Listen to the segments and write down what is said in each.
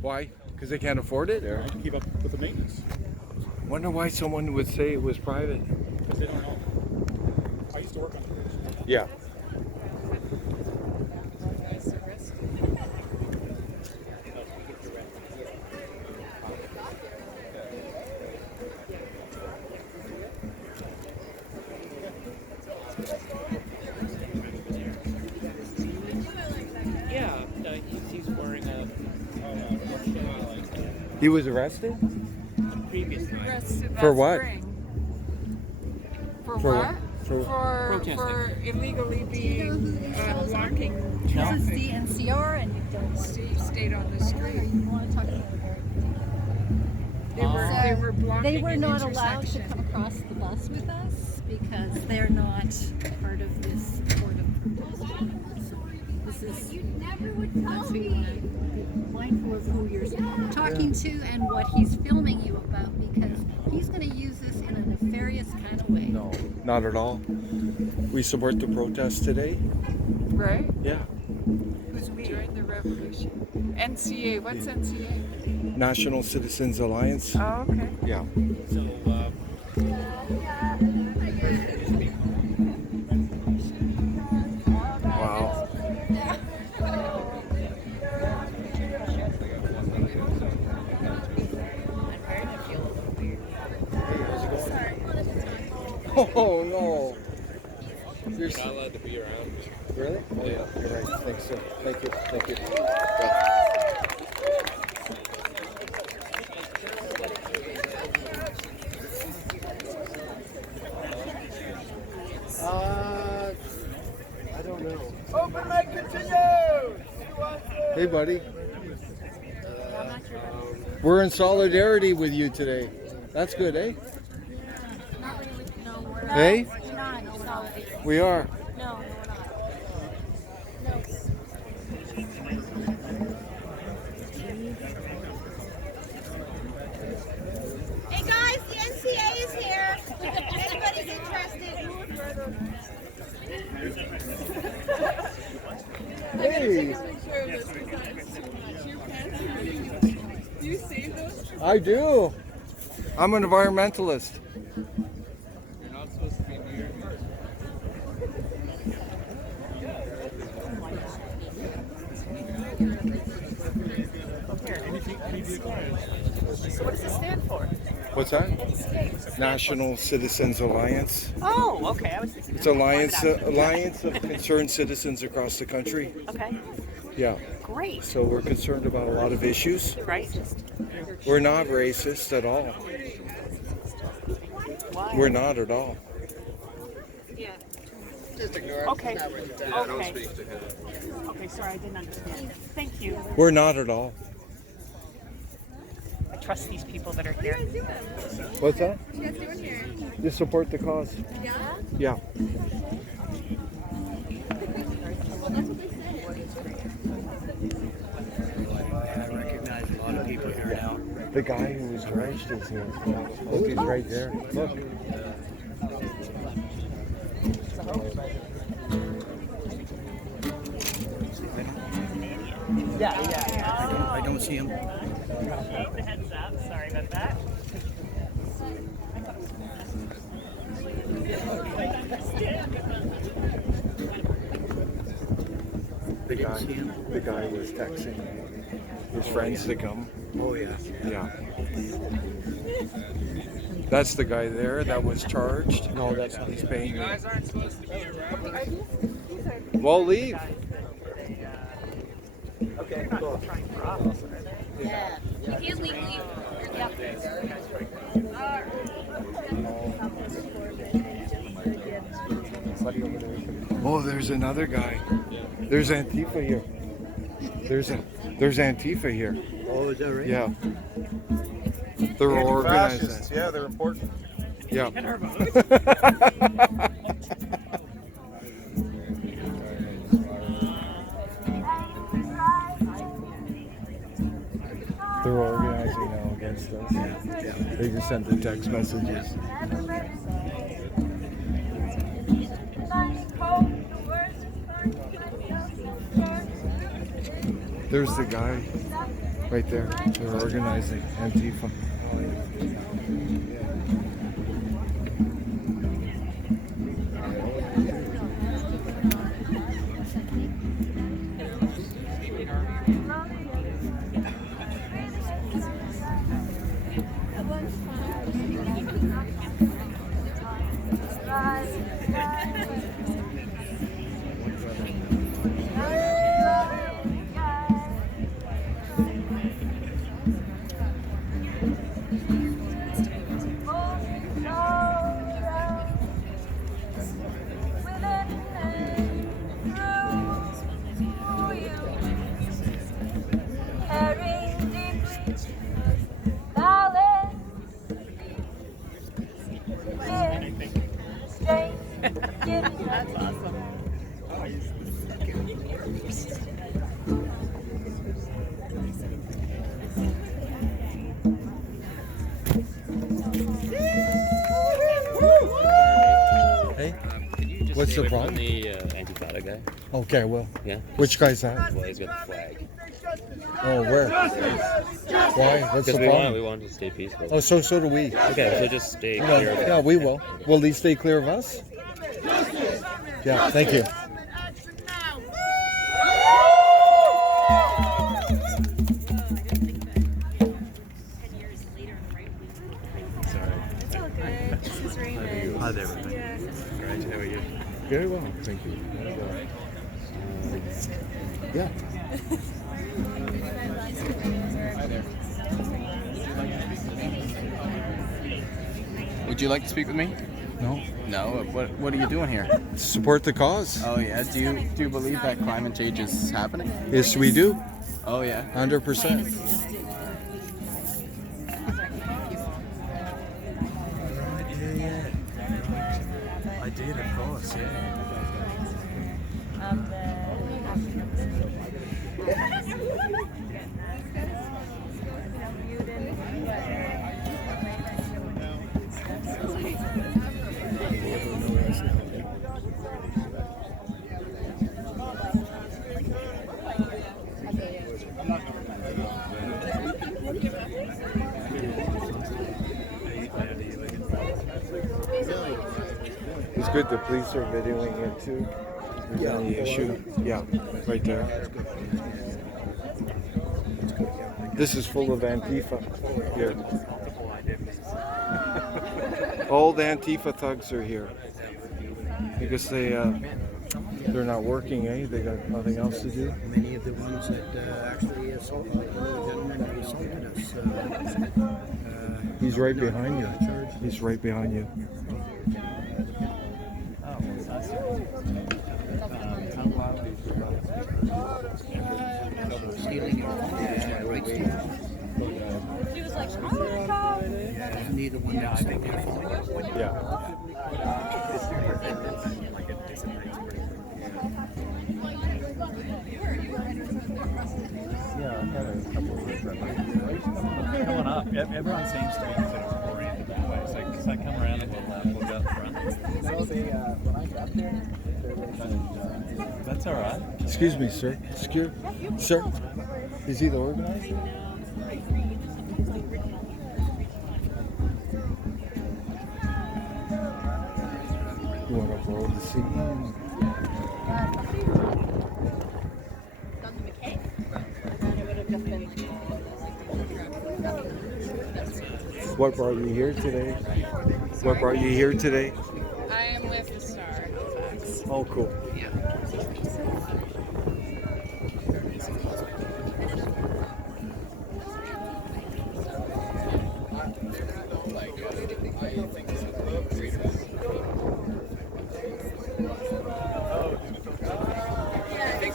Why? Because they can't afford it? Or? To keep up with the maintenance. Wonder why someone would say it was private. Because they don't know. I used to work on the bridge. Yeah. Yeah, he's wearing a He was arrested? previous night. Arrested For that what? spring. For For what? for- For illegally being blocking This is traffic. the NCR, and you don't want Steve stayed on the to. street. You want to talk about it. They were blocking They were an not allowed to intersection. come across the bus with us because they're not part of this sort of protest. This is you never would tell me. Be mindful of who you're talking to and what he's filming you about, because he's going to use this in a nefarious kind of way. No, not at all. We support the protest today. Right? Yeah. Who's we? During the revolution. NCA. What's NCA? National Citizens Alliance. Oh, okay. Yeah. So, Wow. Oh no. You're not allowed to be around. really? Oh yeah. You're right. Thanks, sir. Thank you. Thank you. Yeah. I don't know. Open mic continues! Hey, buddy. We're in solidarity with you today. That's good, eh? Hey? We are. Hey guys, the NCA is here. If anybody's interested. Hey, You see those? I do. I'm an environmentalist. You're not supposed to be near. So what does it stand for? What's that? National Citizens Alliance. Oh, okay. I was thinking. It's alliance of concerned citizens across the country. Okay, Yeah. great. So we're concerned about a lot of issues. Right? We're not racist at all. Why? We're not at all. Okay. Okay. Okay. Sorry, I didn't understand. Thank you. We're not at all. I trust these people that are here. What's that? Just support the cause. Yeah. I recognize a lot of people here now. The guy who was drenched is here. Look, he's right there. Look. I don't see him. Heads up. Sorry about that. The guy was texting his friends to come. Oh yeah. Yeah. That's the guy there that was charged. No, that's not. He's paying. Guys aren't supposed to be around. Well, leave. Okay, cool. Yeah. You can't leave. Oh, there's another guy. There's Antifa here. There's Antifa here. Oh, is that right? Yeah. They're organized. Anti-fascists, yeah, they're important. Yeah. They're organizing now against us. They just sent the text messages. There's the guy. Right there. They're organizing Antifa. That's awesome. Hey, Could you just what's stay the away problem? from the Antifa guy? Okay, well, Yeah. which guy's that? Well, he's got the flag. Oh, where? Why? What's the Because problem? we want to stay peaceful. Oh, so do we. Okay, so just stay Yeah, clear of it. yeah, we will. Will he stay clear of us? Yeah, thank you. Hi there, everybody. Right, how are you? Very well, thank you. Yeah. Would you like to speak with me? No. No. What are you doing here? Support the cause. Oh yeah. Do you believe that climate change is happening? Yes, we do. Oh yeah. 100%. I did, of course, yeah. It's good the police are videoing it too. There's any issue. Yeah, right there. This is full of Antifa here. All the Antifa thugs are here because they're not working, eh? They got nothing else to do. Many of the ones that actually assaulted the gentleman that assaulted us. He's right behind you. He's right behind you. Stealing your right to. She was like, oh my God. Isn't he the one that's there for you? Yeah. Coming up, everyone seems to be sort of oriented that way. So I come around and we'll go up front. That's all right. Excuse me, sir. Sir, is he the organizer? You want to borrow the seat? What brought you here today? What brought you here today? I am with the Star, Halifax. Oh, cool.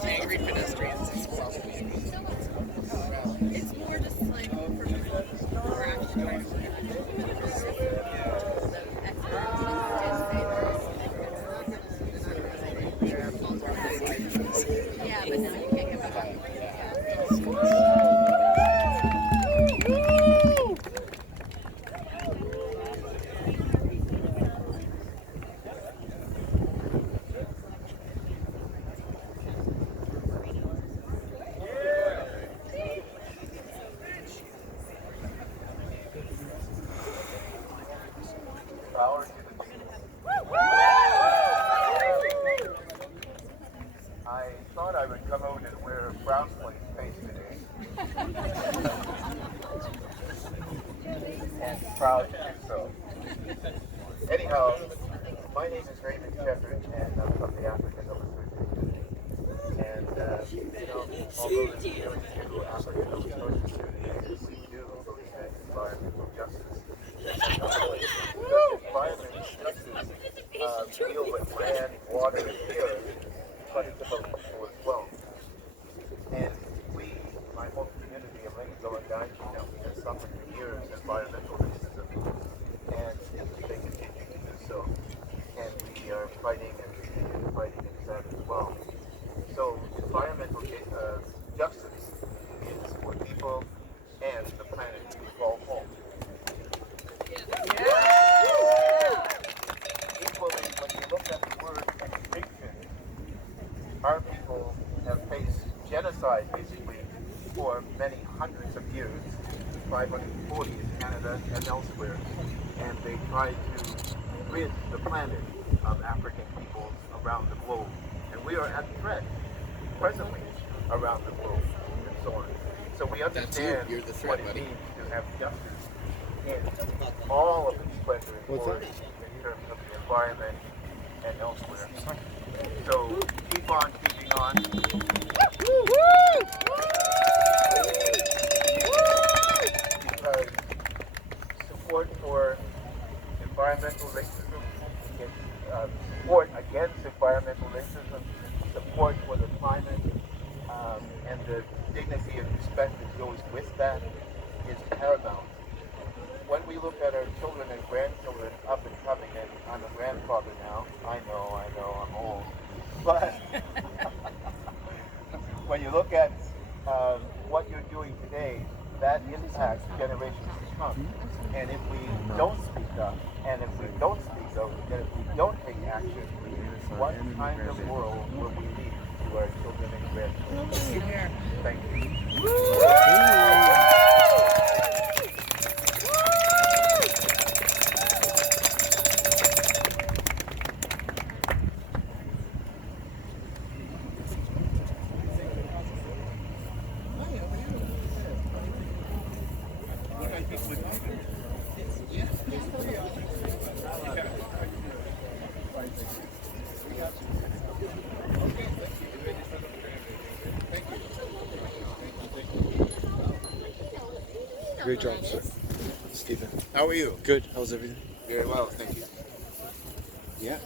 Angry pedestrians as well. It's more just like for action. proud to do so. Anyhow, my name is Raymond Shepherd, and I'm from the African Nova Scotia. And, although this is really to African Nova Scotia, we do believe in environmental justice. Environmental justice deal with land, water, and air, but it's about people as well. And we, my whole community of Lincoln and Guyana, has suffered for years environmental racism, and they continue to do so. And we are fighting and continue fighting against that as well. So environmental justice is for people and the planet to call home. Equally, when you look at the word extinction, our people have faced genocide basically for many hundreds of years, 540 in Canada and elsewhere, and they try to rid the planet of African peoples around the globe. And we are at threat presently around the globe and so on. So we understand You're the threat, what it buddy. means to have justice in all of its splendor and glory in terms of the environment and elsewhere. So keep on keeping on. Because support for environmental racism, support against environmental racism, support for the climate, and the dignity and respect that goes with that is paramount. When we look at our children and grandchildren up and coming, and I'm a grandfather now, I know, I'm old, but when you look at what you're doing today, that impacts generations to come. And if we don't speak up, and if we don't speak out, and if we don't take action, what kind of world will we leave to our children and grandchildren? Thank you. Great job, sir. Stephen. How are you? Good. How's everything? Very well, thank you. Yeah.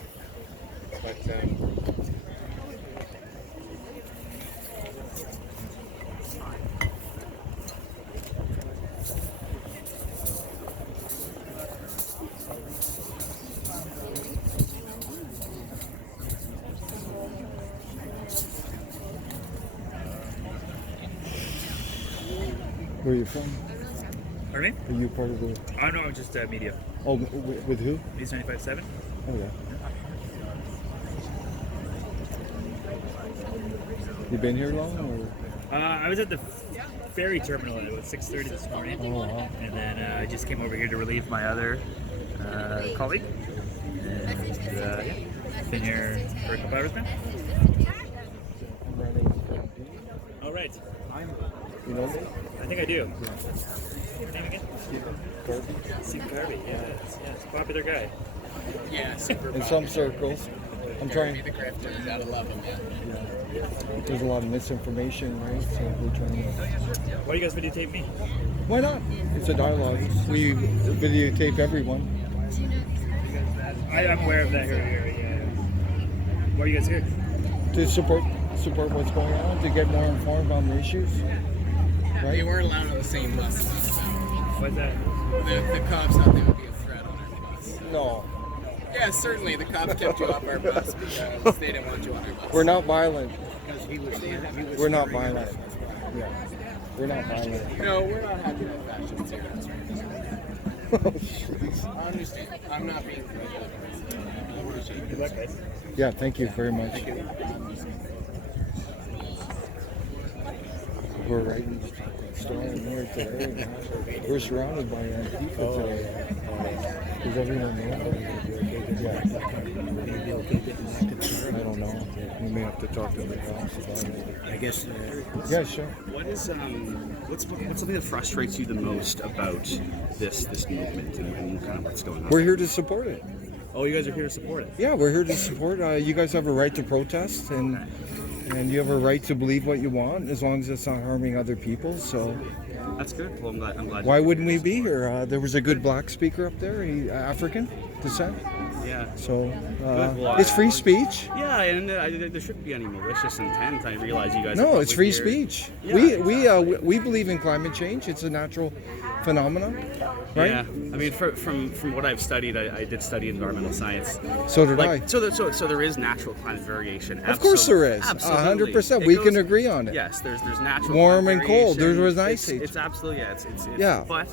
But Where are you from? Pardon me? Are you part of the... Oh, no, just media. Oh, with who? News 95.7. Oh, yeah. You been here long, or...? I was at the ferry terminal at about 6:30 this morning. Oh, wow. And then I just came over here to relieve my other colleague. And yeah, been here for a couple hours now. All right. You know me? I think I do. What's your name again? Stephen Garvey. Stephen Garvey, yeah, it's a popular guy. yeah, super In some circles. I'm trying... the grifters, gotta love them, yeah. There's a lot of misinformation, right? So we're trying to... Why do you guys videotape me? Why not? It's a dialogue. We videotape everyone. I'm aware of that here, yeah. Why are you guys here? To support what's going on, to get more informed on the issues. Right? They weren't allowed on the same bus. What's that? The cops thought they would be a threat on our bus. No. Yeah, certainly. The cops kept you off our bus because they didn't want you on our bus. We're not violent. He was We're not violent. Yeah. We're not violent. No, we're not happy with fashions here. I understand. I'm not being Good luck, guys. Yeah, thank you very much. We're writing the chocolates. storming here today. We're surrounded by Antifa today. Does everyone know? Yeah. I don't know. We may have to talk to the cops about it. I guess. Yeah, sure. What's something that frustrates you the most about this movement and kind of what's going on? We're here to support it. Oh, you guys are here to support it? Yeah, we're here to support. You guys have a right to protest, and you have a right to believe what you want, as long as it's not harming other people. So that's good. Well, I'm glad. Why wouldn't we be here? There was a good black speaker up there, African descent. Yeah. So Well, it's free speech. Yeah, and there shouldn't be any malicious intent. I realize you guys. No, it's free here. speech. Yeah, We believe in climate change. It's a natural phenomenon, right? Yeah, I mean, from what I've studied, I did study environmental science. So did I. So there is natural climate variation. Of course there is. 100%. We can agree on it. Yes, there's natural warm climate and cold. There variation. was an ice age. It's absolutely it's yeah. But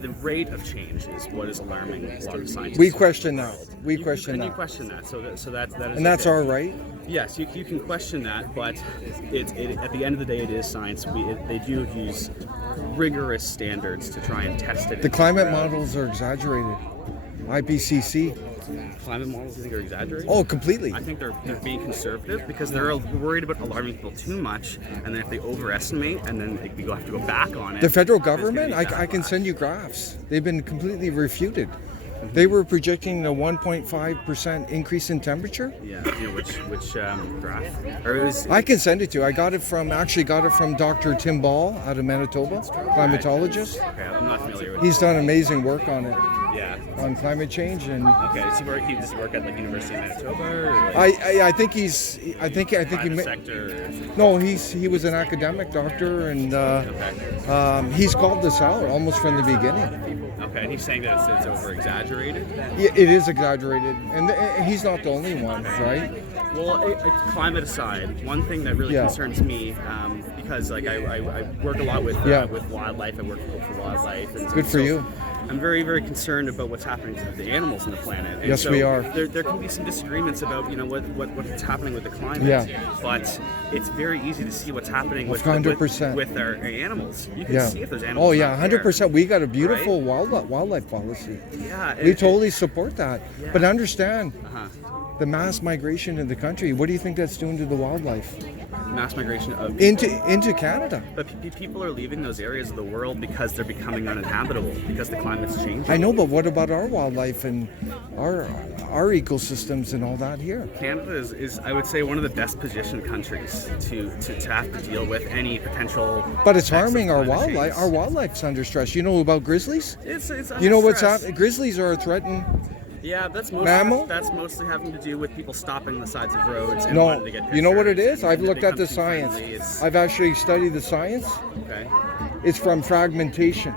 the rate of change is what is alarming a lot of scientists. We question that. We question that. You question that. So that is. And that's our right. Yes, you can question that, but at the end of the day, it is science. They do use rigorous standards to try and test it. The climate models are exaggerated. IPCC. Climate models, you think, are exaggerated? Oh, completely. I think they're being conservative because they're worried about alarming people too much, and then if they overestimate, and then we have to go back on it. The federal government, I can send you graphs. They've been completely refuted. They were projecting a 1.5% increase in temperature. Yeah, you know which graph? Or it was, I can send it to you. I got it from Dr. Tim Ball out of Manitoba, climatologist. Okay, I'm not familiar with. He's done amazing work on it. Yeah. On climate change and. Okay, does he work at like University of Manitoba? Or I think he's. I think he. Sector. No, he was an academic doctor, and he's called this out almost from the beginning. Okay, and he's saying that it's over exaggerated. Yeah, it is exaggerated, and he's not the only one, right? Well, climate aside, one thing that really concerns me, because like I work a lot with wildlife. I work for wildlife. And good for you. I'm very, very concerned about what's happening to the animals on the planet. And yes, so we are. There can be some disagreements about what's happening with the climate. Yeah. But it's very easy to see what's happening with 100%. With our animals. You can see if there's animals. Oh yeah, 100%. We got a beautiful wildlife policy. Yeah. We totally support that. Yeah. But understand. The mass migration in the country, what do you think that's doing to the wildlife? Mass migration of into Canada. But people are leaving those areas of the world because they're becoming uninhabitable, because the climate's changing. I know, but what about our wildlife and our ecosystems and all that here? Canada is I would say, one of the best positioned countries to have to deal with any potential. But it's harming our wildlife. Change. Our wildlife's under stress. You know about grizzlies? It's under you know stress. What's happening? Grizzlies are a threatened. Yeah, that's mostly having to do with people stopping the sides of roads and wanting to get pictures. You know what it is? I've looked at the science. I've actually studied the science. Okay. It's from fragmentation.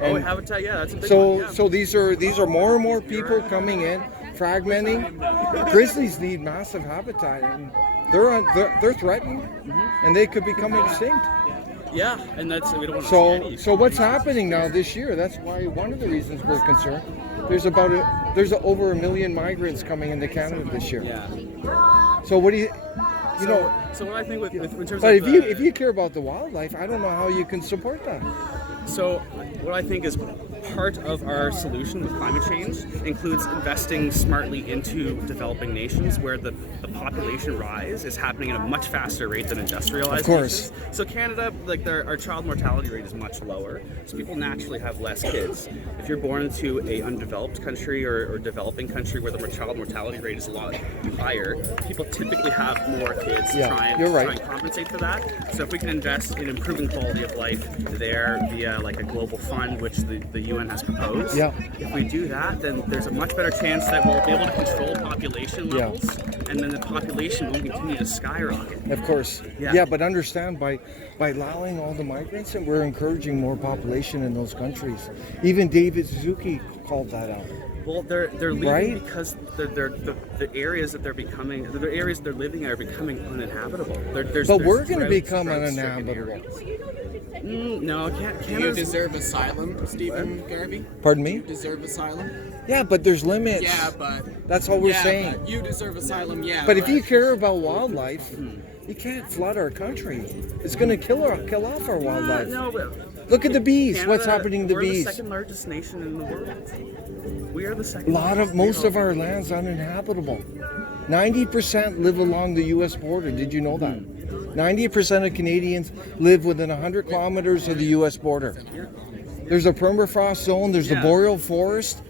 And habitat, yeah, that's a big one. Yeah. So these are more and more people coming in, fragmenting. Grizzlies need massive habitat, and they're threatened, and they could become extinct. Yeah, and that's we don't want to so what's happening now this year? That's why one of the reasons we're concerned. There's over 1 million migrants coming into Canada this year. Yeah. So what do you know? So what I think with in terms but of if you care about the wildlife, I don't know how you can support that. So what I think is part of our solution with climate change includes investing smartly into developing nations where the population rise is happening at a much faster rate than industrialized nations. So Canada, like our child mortality rate is much lower, so people naturally have less kids. If you're born into a undeveloped country or developing country where the child mortality rate is a lot higher, people typically have more kids to try and compensate for that. So if we can invest in improving quality of life there via like a global fund, which the UN has proposed. Yeah. If we do that, then there's a much better chance that we'll be able to control population levels, and then the population will continue to skyrocket. Of course. Yeah, but understand by allowing all the migrants, and we're encouraging more population in those countries. Even David Suzuki called that out. Well, they're leaving because the areas that the areas they're living in are becoming uninhabitable. But we're going to become uninhabitable. No, can't. Do you deserve asylum, Stephen Garvey? Pardon me? You deserve asylum? Yeah, but there's limits. Yeah, but that's all we're saying. But you deserve asylum, yeah. But if you care about wildlife, You can't flood our country. It's going to kill off our wildlife. No, but Look at the bees. Canada, What's happening to we're bees? the second largest nation in the world. We are the second. Most of our land's uninhabitable. 90% live along the U.S. border. Did you know that? 90% of Canadians live within 100 kilometers of the U.S. border. There's a permafrost zone. There's the boreal forest.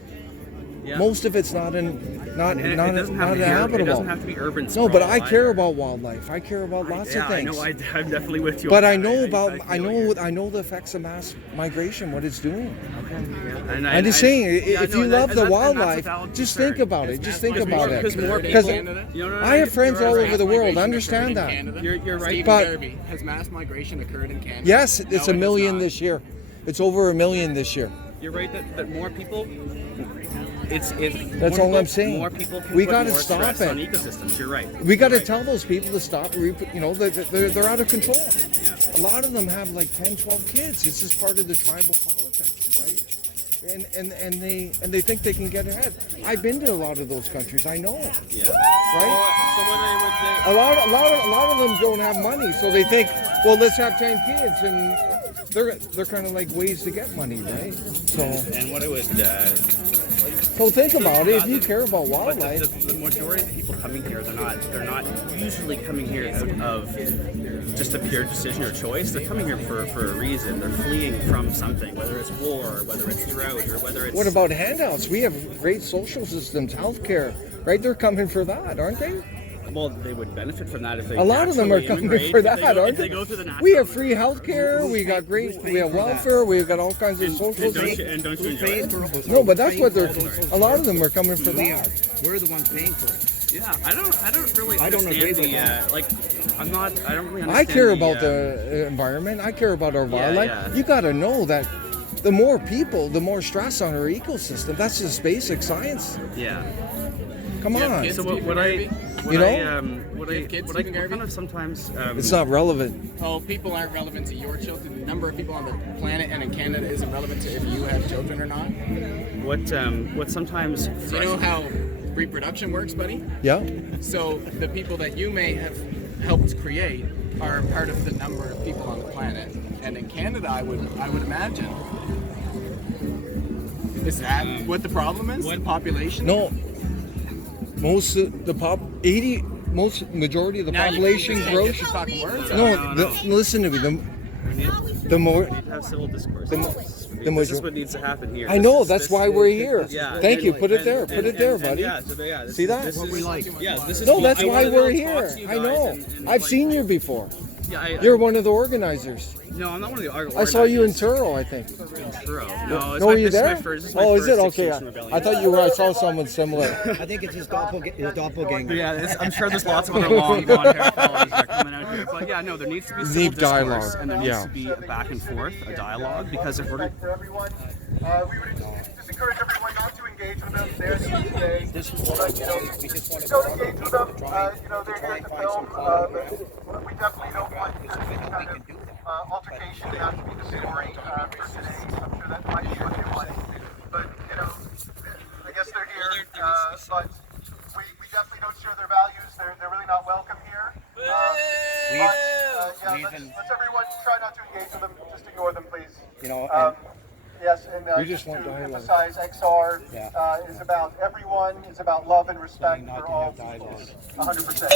Yeah. Most of it's not inhabitable. It doesn't have to be urban. No, but sprawl I care either. about wildlife. I care about lots of things. I know. I'm definitely with you. But on I that. know I know the effects of mass migration, what it's doing. Okay. Yeah. I'm just saying, if you love the that's a wildlife, valid just concern. think about it. Just think about it. Because more Because people. I have friends all over the Mass world. migration Understand occurred that. in Canada. You're right. Stephen But- Garvey, has mass migration occurred in Canada? Yes, No, it's it a has million not. this year. It's over 1 million this year. You're right that more people. It's That's all I'm saying. More people can We put gotta more stop stress it. on ecosystems. You're right. We got to You're right. tell those people to stop. They're out of control. A lot of them have like 10, 12 kids. It's just part of the tribal politics, right? And they think they can get ahead. I've been to a lot of those countries. I know. Yeah. Right? A lot of them don't have money, so they think, well, let's have 10 kids, and they're kind of like ways to get money, right? So And what I would. so think about it. If you care about But wildlife, the majority of the people coming here, they're not usually coming here out of just a pure decision or choice. They're coming here for a reason. They're fleeing from something, whether it's war, whether it's drought, or whether it's. what about handouts? We have great social systems, healthcare, right? They're coming for that, aren't they? Well, they would benefit from that if they. A lot of them are naturally coming immigrate, for if that, they go, aren't if they? they? Go through the natural We have free healthcare. We got we have welfare. We've got all kinds of social And don't you, systems. and don't you enjoy it? No, but that's what they're. A lot of them are coming for that. We're the ones paying for it. Yeah, I don't really. I don't agree with that. Like, I'm not. I don't really. I Understand care about the environment. I care about our wildlife. yeah. You got to know that the more people, the more stress on our ecosystem. That's just basic science. Yeah. Come Yeah, on. kids, So Stephen what I Garvey? You know? kind of sometimes. It's not relevant. Oh, people aren't relevant to your children. The number of people on the planet and in Canada isn't relevant to if you have children or not. What sometimes. Do you know how reproduction works, buddy? Yeah. So the people that you may have helped create are part of the number of people on the planet. And in Canada, I would imagine. Is that what the problem is? The population? No. Most of the majority of the Now you population just growth. can't get fucking words out. No, listen to me. The more. We need to have civil discourse. The This is what needs to happen here. I know. That's why we're here. Yeah. Thank you. Put it And- there. and- Put it there, and- buddy. Yeah. So yeah. See that? This What is we like. Yeah. This is. No, that's I why wanted we're to talk here. to you I guys know. and I've like- seen you before. Yeah. You're one of the organizers. No, I'm not one of the organizers. I saw you in Truro, I think. Truro. No, No, were you there? This is Oh, is it? Okay. Extinction Rebellion. I thought you were. I saw someone similar. I think it's his doppelganger. Yeah, I'm sure there's lots of other long blonde hair fellows that are coming out here. But yeah, no, there needs to be civil Deep discourse, dialogue, and there needs yeah. to be a back and forth, a dialogue, because if we're For everyone, we would just encourage everyone not to engage with them. They're here today. Don't engage with them. They're here to film. But we definitely don't want this kind of altercation to have to be the story for today. I'm sure that might be what they want. But, I guess they're here. But we definitely don't share their values. They're really not welcome here. Let's everyone try not to engage with them. Just ignore them, please. Yes, and We just just want to dialogue. emphasize, XR is about everyone, is about love and respect for all people. 100%.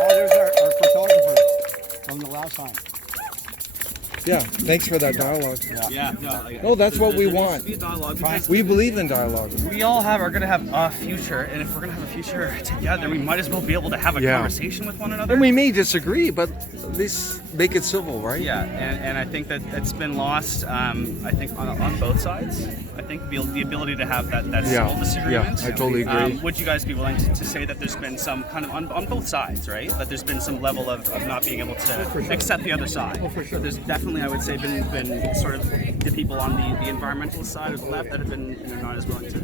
Oh, there's our photographer from the last time. Yeah. Thanks for that dialogue. yeah, No, that's what we there needs want. to be a dialogue because We believe in dialogue. we all are going to have a future, and if we're going to have a future together, we might as well be able to have a Yeah. conversation with one another. And we may disagree, but at least make it civil, right? Yeah, and I think that it's been lost. I think on both sides. I think the ability to have that Yeah, civil disagreement. yeah, I totally agree. Would you guys be willing to say that there's been some kind of on both sides, right? That there's been some level of not being able to accept the other side. Oh, for sure. There's definitely, I would say, been sort of the people on the environmental side of the left that have been not as willing to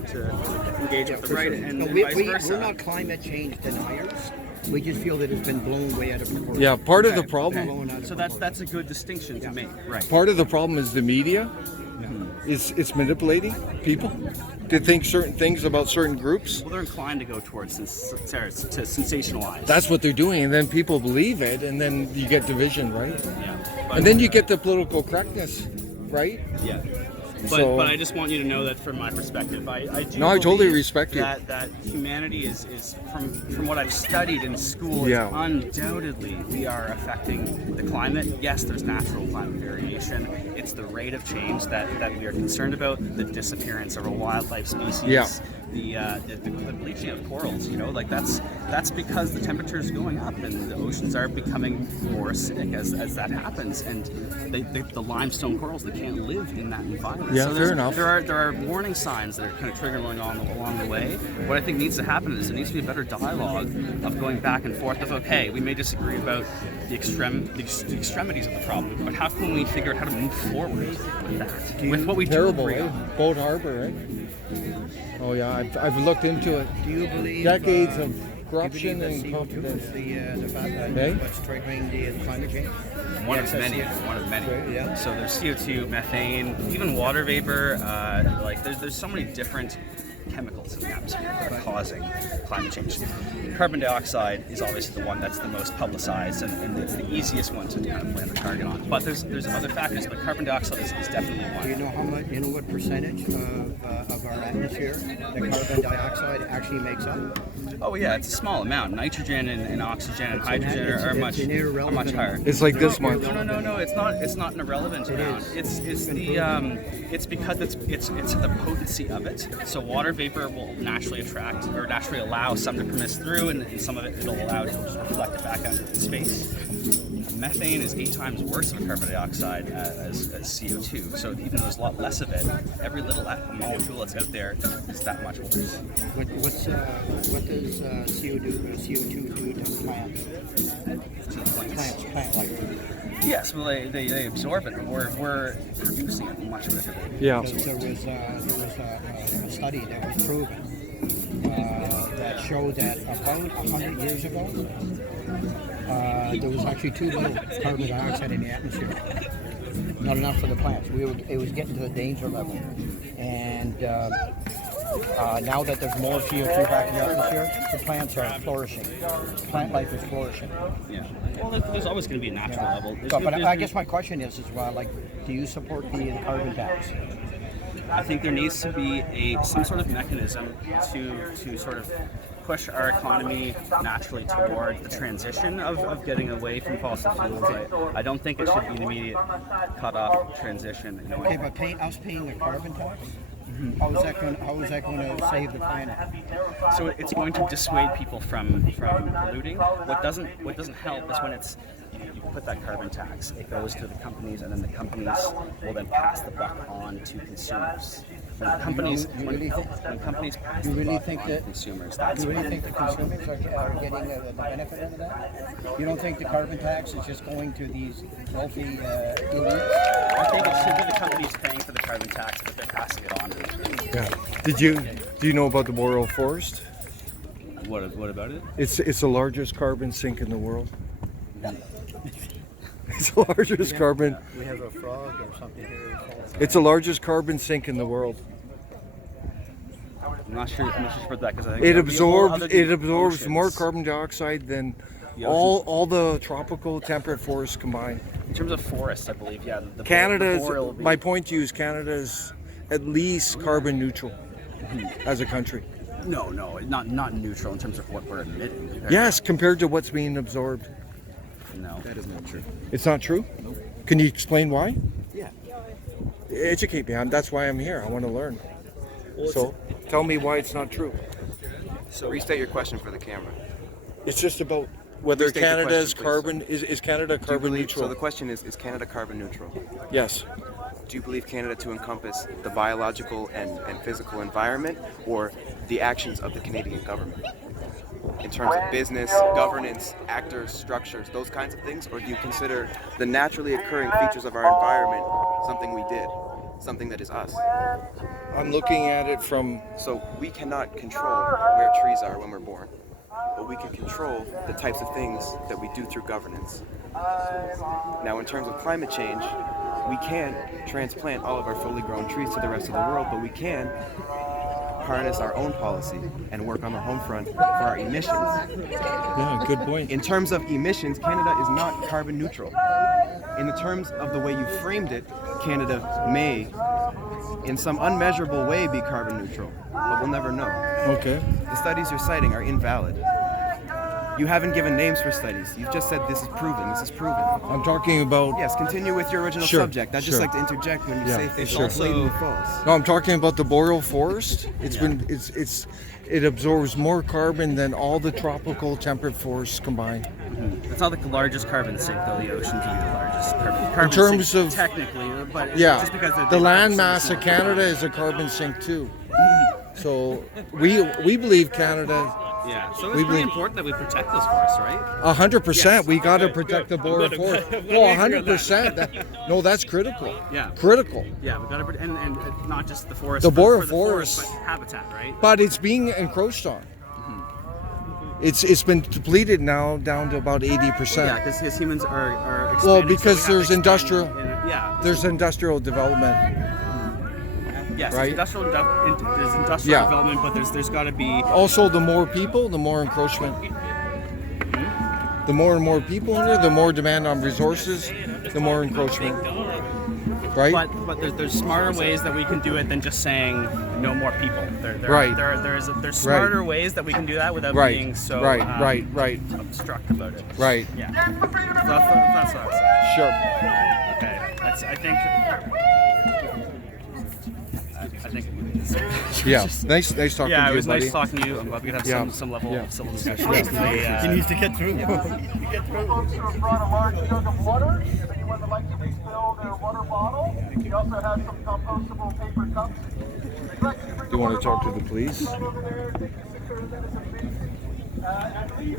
engage with the right, and vice versa. We're not climate change deniers. We just feel that it's been blown way out of proportion. Yeah, part of the Okay, problem. okay. So that's a good distinction to make, right? Part of the problem is the media. It's manipulating people to think certain things about certain groups. Well, they're inclined to go towards to sensationalize. That's what they're doing, and then people believe it, and then you get division, right? Yeah. And then you get the political correctness, right? Yeah. So- But I just want you to know that from my perspective, I do No, I totally believe respect you. that humanity is from what I've studied in school, Yeah. is undoubtedly we are affecting the climate. Yes, there's natural climate variation. It's the rate of change that we are concerned about, the disappearance of a wildlife species. Yeah. The bleaching of corals, like that's because the temperature is going up and the oceans are becoming more acidic as that happens, and the limestone corals, they can't live in that environment. Yeah, So fair enough. There are warning signs that are kind of triggering along the way. What I think needs to happen is there needs to be a better dialogue of going back and forth of, okay, we may disagree about the extremities of the problem, but how can we figure out how to move forward with that? With what we do Terrible, agree eh? on. Boat Harbor, right? Oh yeah, I've looked into it. Do you believe Decades of do you corruption believe and that CO2 confidence. is the fact Hey? what's triggering the climate change? One of many. Yeah. So there's CO2, methane, even water vapor. There's so many different chemicals in the atmosphere that are causing climate change. Carbon dioxide is obviously the one that's the most publicized and it's the easiest one to kind of land the target on. But there's other factors, but carbon dioxide is definitely one. Do you know how much? You know what percentage of our atmosphere that carbon dioxide actually makes up? Oh yeah, it's a small amount. Nitrogen and oxygen and hydrogen it's are much an irrelevant higher. It's like this much. No. It's not an irrelevant amount. It's because it's the potency of it. So water vapor will naturally attract or naturally allow some to permeate through, and some of it'll allow to just reflect it back out into space. Methane is 8 times worse of a carbon dioxide as CO2. So even though there's a lot less of it, every little molecule that's out there is that much worse. What does CO2 do to plants? Plant life. Yes, well, they absorb it, but we're producing it much quicker. Yeah. There was a study that was proven that showed that about 100 years ago, there was actually too little carbon dioxide in the atmosphere. Not enough for the plants. It was getting to the danger level. And now that there's more CO2 back in the atmosphere, the plants are flourishing. Plant life is flourishing. Yeah. Well, there's always going to be a natural level. But I guess my question is well, do you support the carbon tax? I think there needs to be some sort of mechanism to sort of push our economy naturally toward the transition of getting away from fossil fuels. I don't think it should be an immediate cut-off transition. Okay, but paying the carbon tax? How is that going to save the planet? So it's going to dissuade people from polluting. What doesn't help is when you put that carbon tax, it goes to the companies, and then the companies will then pass the buck on to consumers. When companies pass the buck on to consumers, that's You really when think the consumers are getting the benefit of that? You don't think the carbon tax is just going to these wealthy elites? I think it should be the companies paying for the carbon tax, but they're passing it on to the Yeah. Do you know about the boreal forest? What about it? It's the largest carbon sink in the world. It's the largest carbon. We have a frog or something here. It's the largest carbon sink in the world. I'm not sure about that because I think It there'll be a whole absorbs other more oceans. carbon dioxide than The all the tropical temperate forests combined. In terms of forests, I believe, yeah. My point to you is Canada's at least carbon neutral as a country. No, not neutral in terms of what we're emitting. Yes, compared to what's being absorbed. No, that is not true. It's not true? Can you explain why? Yeah. Educate me. That's why I'm here. I want to learn. So tell me why it's not true. So restate your question for the camera. It's just about whether Restate the Canada's question, carbon is Canada carbon neutral. So the question is Canada carbon neutral? Yes. Do you believe Canada to encompass the biological and physical environment, or the actions of the Canadian government? In terms of business, governance, actors, structures, those kinds of things? Or do you consider the naturally occurring features of our environment something we did, something that is us? I'm looking at it from... So we cannot control where trees are when we're born, but we can control the types of things that we do through governance. Now, in terms of climate change, we can't transplant all of our fully grown trees to the rest of the world, but we can harness our own policy and work on the home front for our emissions. Yeah, good point. In terms of emissions, Canada is not carbon neutral. In the terms of the way you framed it, Canada may, in some unmeasurable way, be carbon neutral, but we'll never know. Okay. The studies you're citing are invalid. You haven't given names for studies. You've just said this is proven, this is proven. I'm talking about... Yes, continue with your original subject. I'd just like to interject when you say things are blatantly false. No, I'm talking about the boreal forest. It absorbs more carbon than all the tropical temperate forests combined. It's not like the largest carbon sink, though. The ocean can be the largest carbon In terms sink, of technically, but yeah, just because the land mass of Canada is a carbon sink too. So we believe Canada. Yeah, so it's pretty important that we protect those forests, right? 100%. We got to protect the boreal forest. No, 100%. No, that's critical. Yeah. Critical. Yeah, we got to, and not just the forest. The boreal for the forest, but habitat, right? But it's being encroached on. It's been depleted now down to about 80%. Yeah, because humans are expanding. Well, because so there's industrial. Yeah. There's industrial development. Yes, right? there's industrial development, but there's got to be... Also, the more people, the more encroachment. The more and more people in there, the more demand on resources, the more encroachment. Right? But there's smarter ways that we can do it than just saying no more people. Right. There's smarter ways that we can do that without being so right. obstruct about it. Right. Yeah. That's what I was saying. Sure. Okay. I think. Yeah, nice talking to you, Yeah, it was buddy. nice talking to you. I'm glad we could have some level of civil discussion. He needs to get through. Folks who have brought a large jug of water, if anyone would like to refill their water bottle. We also have some compostable paper cups. Do you want to talk to the police? I believe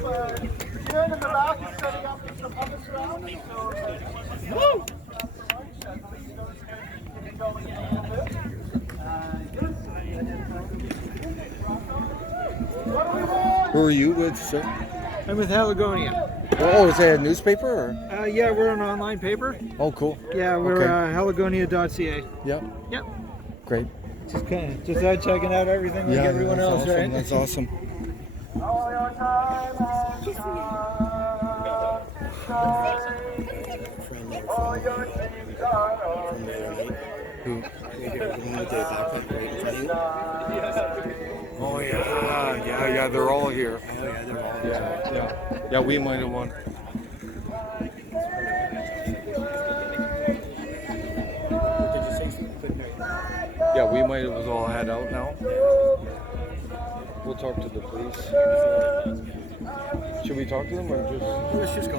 Jen in the back is setting up some hummus rounds. So, Who are you with, sir? I'm with Haligonia. Oh, is that a newspaper? Or? Yeah, we're an online paper. Oh, cool. Yeah, we're okay. Haligonia.ca. Yep. Yep. Great. Just out checking out everything like everyone else, awesome. right? That's awesome. Who? Oh yeah, they're all here. Oh yeah, they're all here. Yeah, we might have won. Yeah, we might have all had out now. We'll talk to the police. Should we talk to them or just? Let's just go.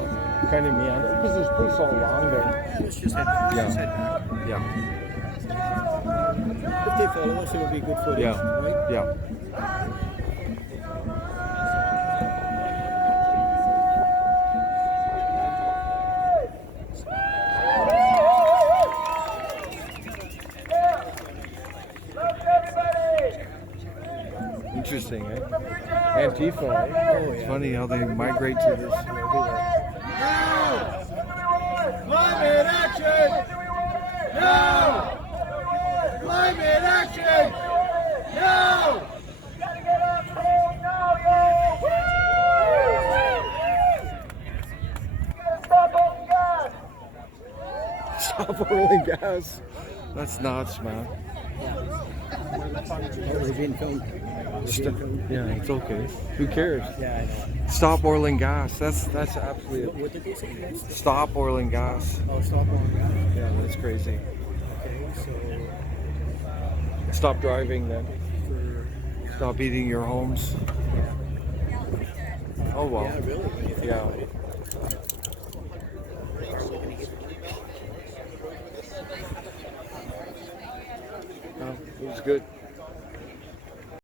Kind of meander because there's police all along there. Yeah, let's just head back. Yeah. If they follow us, it would be good footage, right? Yeah. Interesting, eh? Antifa, eh? Oh, It's yeah. funny how they migrate to this everywhere. Climate action! No! Climate action! No! Stop oil and gas. That's nuts, man. We're being filmed. Yeah, it's okay. Who cares? Yeah, I know. Stop oil and gas. That's absolutely. What did they say? Stop oil and gas. Oh, stop on that. Yeah, that's crazy. Okay, so Stop driving then. Stop eating your homes. Oh well. yeah, really. When you think Yeah. about it. It was good.